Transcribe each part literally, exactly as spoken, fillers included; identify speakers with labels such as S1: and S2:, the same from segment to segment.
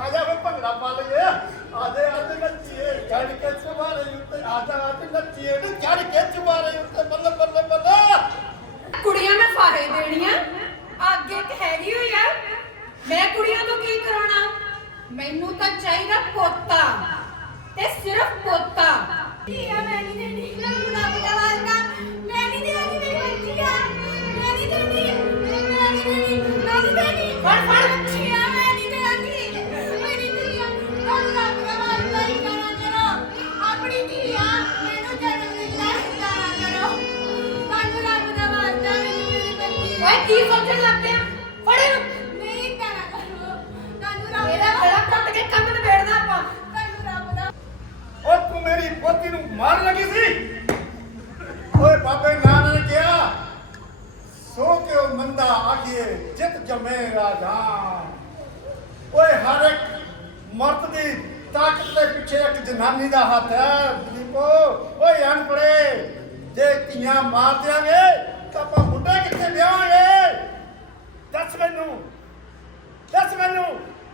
S1: आजा मैं भंगड़ा पा लिए आजे आज नच्चिए चढ़ के चुबारे उत्ते आजा आज नच्चिए नी चढ़ के चुबारे उत्ते बल्ले बल्ले बल्ले
S2: कुड़ियां मैं फाहे देनियां आगे एक हैगी होई आ मैं कुड़ियां तो की कराना मैनू तां चाहीदा पोता ते सिर्फ पोता
S3: धीया मैं नहीं देनी लंगड़ा बड़ा वाला मैं नहीं देनी मेरी बच्चियां मैं नहीं देनी मैं नहीं देनी मैं नहीं देनी
S2: फड़ फड़
S3: बच्चियां मैं नहीं देनी मेरी धीया लंगड़ा बड़ा वाला ही करा करो अपनी धीया मैनू जन्म दिता करा करो लंगड़ा बड़ा वाला मेरी बच्ची
S2: ओए की सोचण लग पिया फड़े नु
S3: नहीं करा करो लंगड़ा
S2: मेरा गला कट के कंध में बेड़ना आपा
S3: लंगड़ा बड़ा
S1: ओ तू मेरी पोती नु मार लगी सी ओए बाबे नाना ने कहा सो के ओ मंदा आखिए जित जमे राजान ओए हर एक मर्द दी ताकत दे पिछे एक जनानी दा हथ है दीपो ओए अनपड़े जे धीयां मार देंगे ਤਾਂ ਆਪਾਂ ਮੁੰਡੇ ਕਿੱਥੇ ਵਿਆਹਾਂਗੇ ਦੱਸ ਮੈਨੂੰ ਦੱਸ ਮੈਨੂੰ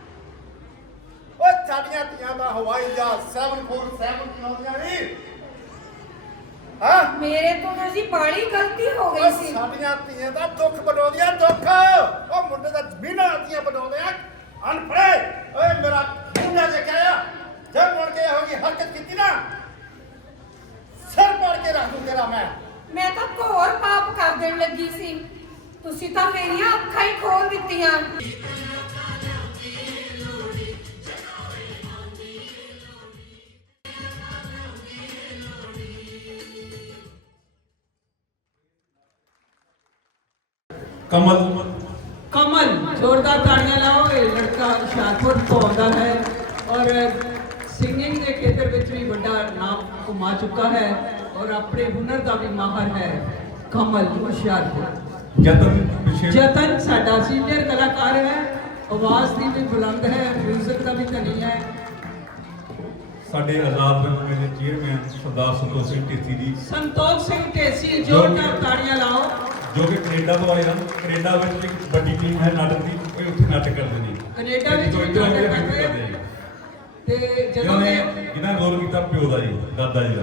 S1: ਓ ਸਾਡੀਆਂ ਧੀਆਂ ਦਾ ਹਵਾਈ ਜਹਾਜ਼ ਸੈਵਨ ਫੋਰ ਸੈਵਨ ਚਲਾਉਂਦੀਆਂ ਨਹੀਂ ਹਾਂ
S2: मेरे तो तो जी बड़ी गलती हो
S1: ਓ
S2: गई सी
S1: ਸਾਡੀਆਂ ਧੀਆਂ ਦਾ ਦੁੱਖ ਬਣਾਉਂਦੀਆਂ ਦੁੱਖ ਓ ਮੁੰਡੇ ਦਾ ਜ਼ਮੀਨਾਂ ਧੀਆਂ ਬਣਾਉਂਦੇ ਆ ਅਨਪੜੇ ਓਏ ਮੇਰਾ ਮੁੰਡਾ ਜੇ ਕਹਿਆ ਜਦ ਮੁੜ ਕੇ ਇਹੋ ਜਿਹੀ ਹਰਕਤ ਕੀਤੀ ਨਾ ਸਿਰ ਪਾੜ ਕੇ ਰੱਖ ਦੂੰ ਤੇਰਾ ਮੈਂ
S2: मैं तो घोर पाप कर देन लगी सी तुसी तो मेरिया अखां ही खोल दित्तियां
S4: कमल
S5: कमल जोरदार ताड़ियां लाओ ये लड़का हुशियारपुर तो आंदा है और सिंगिंग के खेतर विच भी बड़ा नाम कमा चुका है और अपने हुनर का भी माहर है कमल हुशियारपुर
S4: जतन पिछे
S5: जतन साडा सीनियर कलाकार है आवाज की भी बुलंद है म्यूजिक का भी धनी है
S4: ਸਾਡੇ ਆਜ਼ਾਦ ਫਿਲਮ ਦੇ ਚੇਅਰਮੈਨ ਸਰਦਾਰ ਸੰਤੋਖ ਸਿੰਘ ਢੇਸੀ ਜੀ
S5: संतोष सिंह ढेसी जोरदार ताड़ियां लाओ
S4: ਜੋ ਕਿ ਕੈਨੇਡਾ ਤੋਂ ਆਏ ਹਨ ਕੈਨੇਡਾ ਵਿੱਚ ਇੱਕ ਵੱਡੀ ਟੀਮ ਹੈ ਨਾਟਕ ਦੀ ਉਹ ਉੱਥੇ ਨਾਟਕ ਕਰਦੇ ਨੇ
S5: ਕੈਨੇਡਾ ਵਿੱਚ
S4: ਤੋਂ
S5: ਵੀ
S4: ਇੱਧਰ
S5: ਨਾਟਕ
S4: ਆਉਂਦੇ
S5: ਕਰਦੇ
S4: ਨੇ
S5: ਤੇ ਜਦੋਂ
S4: ਜਿਨ੍ਹਾਂ
S5: ਦੇ
S4: ਨੇ ਜਿਨ੍ਹਾਂ ਨੇ ਰੋਲ ਕੀਤਾ ਪਿਓ ਦਾ ਜੀ ਦਾਦਾ ਜੀ ਦਾ